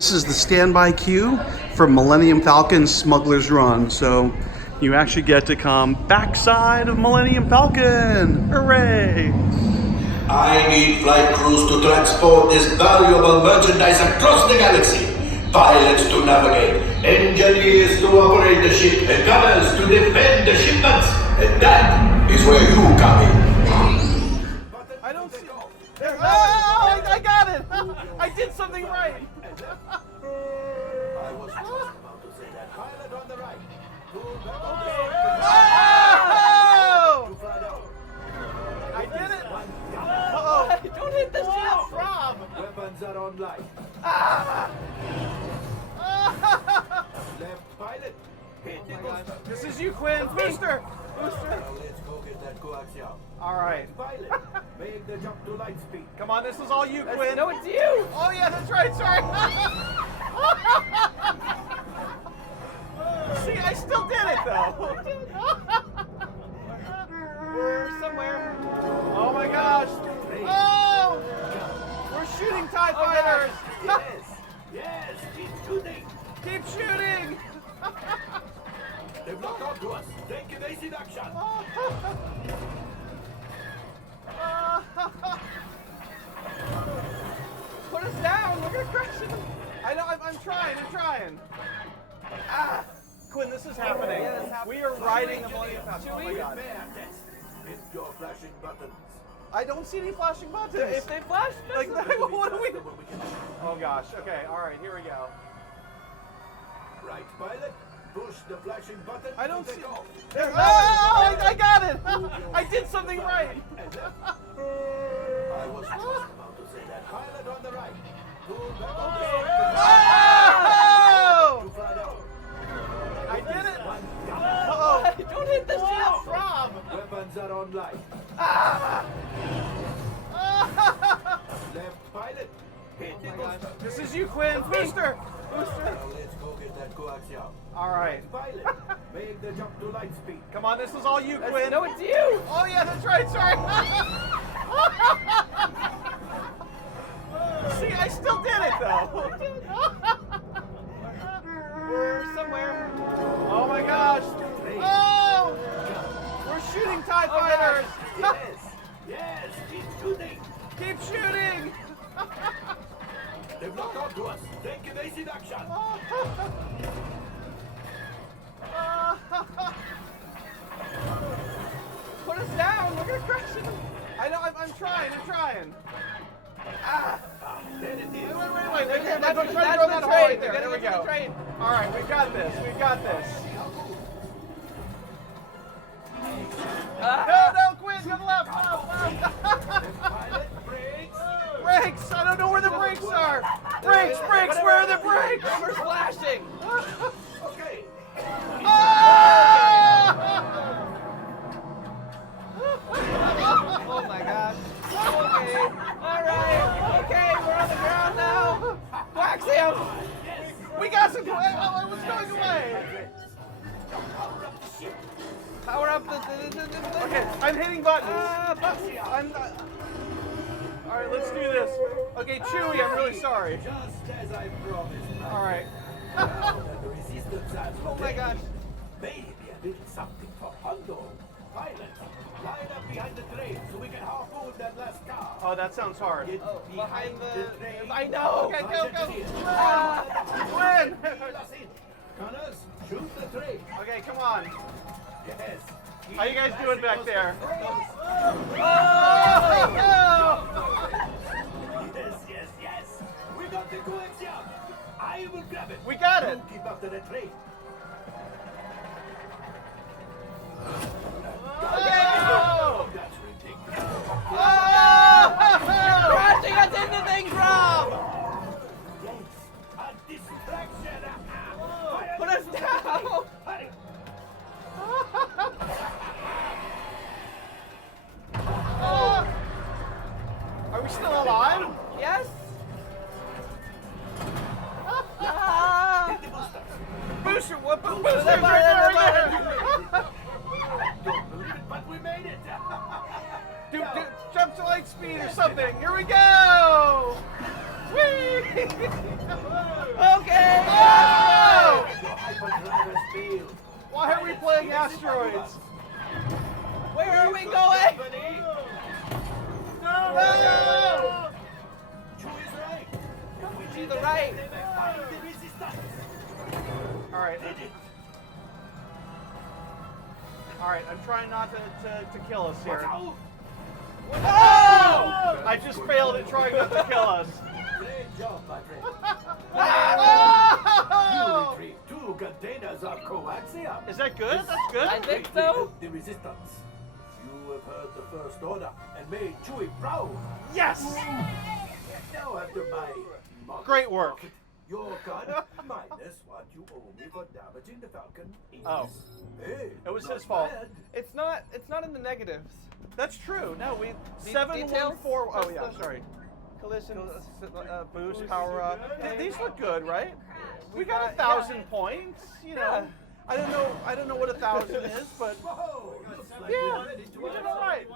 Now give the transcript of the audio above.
This is the standby queue for Millennium Falcon Smugglers Run. So you actually get to come backside of Millennium Falcon. Hooray! I need flight crews to transport this valuable merchandise across the galaxy. Pilots to navigate, engineers to operate the ship, and gunners to defend the shipments. And that is where you come in. I don't see. There. Oh, I got it. I did something right. I was just about to say that. Pilot on the right. Oh! I did it. Uh-oh. Don't hit the ship, Rob. Weapons are online. Left pilot. Hit the booster. This is you, Quinn. Booster. Booster. Now let's go get that coaxium. All right. Pilot, make the jump to light speed. Come on, this is all you, Quinn. No, it's you. Oh yeah, that's right. Sorry. See, I still did it though. We're somewhere. Oh my gosh. Oh! We're shooting TIE fighters. Yes, keep shooting. Keep shooting. They've locked onto us. Take evasive action. Put us down. We're gonna crash it. I know. I'm trying. Ah, Quinn, this is happening. Yeah, this we are riding the Millennium Falcon. Oh my God. Hit your flashing buttons. I don't see any flashing buttons. If they flash, like what do we? Oh gosh. Okay. All right. Here we go. Right, pilot. Push the flashing button. I don't to see. take off. There. Oh, I got it. I did something right. I was just about to say that. Pilot on the right. Pull back. Oh! To fly down. I did it. Uh-oh. don't hit the ship, Rob. Weapons are online. Left pilot. Hit the booster. This is you, Quinn. Booster. Booster. Now let's go get that coaxium. All right. Pilot, make the jump to light speed. Come on, this is all you, Quinn. No, it's you. Oh yeah, that's right. Sorry. See, I still did it though. We're somewhere. Oh my gosh. Oh! We're shooting TIE fighters. Yes, keep shooting. Keep shooting. They've locked onto us. Take evasive action. Put us down. We're gonna crash it. I know. I'm trying. Ah! There it is. Wait. That's That's trying to the throw that hole train. right there. They're There we gonna get to go. the train. All right, we've got this. No, Quinn, to the left. Pilot, brakes. Brakes. I don't know where the brakes are. Brakes. Where are the brakes? We're flashing. Okay. Oh my gosh. Okay. All right. Okay, we're on the ground now. Coaxium. We got some. Oh, it was going away. Power up the. Okay, I'm hitting buttons. I'm. All right, let's do this. Okay, Chewie, I'm really sorry. Just as I promised. All right. The resistance has Oh my gosh. maybe a little something for Hondo. Pilot, line up behind the train so we can harpoon that last car. Oh, that sounds hard. Get Behind the. train. I know. Okay, go. Ah. Win. Reel us in. Gunners, shoot the train. Okay, come on. Yes. How you guys doing back there? Yes. We got the coaxium. I will grab it. We got it. You keep after the train. Oh! That's ridiculous. Crashing us into things, Rob. Yes. A distraction. Put us down. Hurry. Are we still alive? Yes. Ah. Hit the booster. Booster, what? Booster, They're right there. Don't believe it, but we made it. Jump to light speed or something. Here we go. Whee! asteroids. Where are we going? No! To the right. All right. All right, I'm trying not to kill us here. Oh! I just failed at trying not to kill us. Great job, Patrick. Oh! You retrieved 2 containers of coaxium. Is that good? That's good. I think so. The resistance. You have heard the first order and made Chewie proud. Yes! Now after my modest Great work. profit, your gun minus what you owe me for damaging the Falcon is... Oh. Hey, It was not his fault. bad. It's not in the negatives. That's true. No, we Details? 714. Oh yeah, Just the- sorry. Collision. Boost, power up. These look good, right? We got got- 1,000 points. You know, Yeah. I don't know what 1,000 is, but Whoa, looks like yeah, we're ready to we did all right.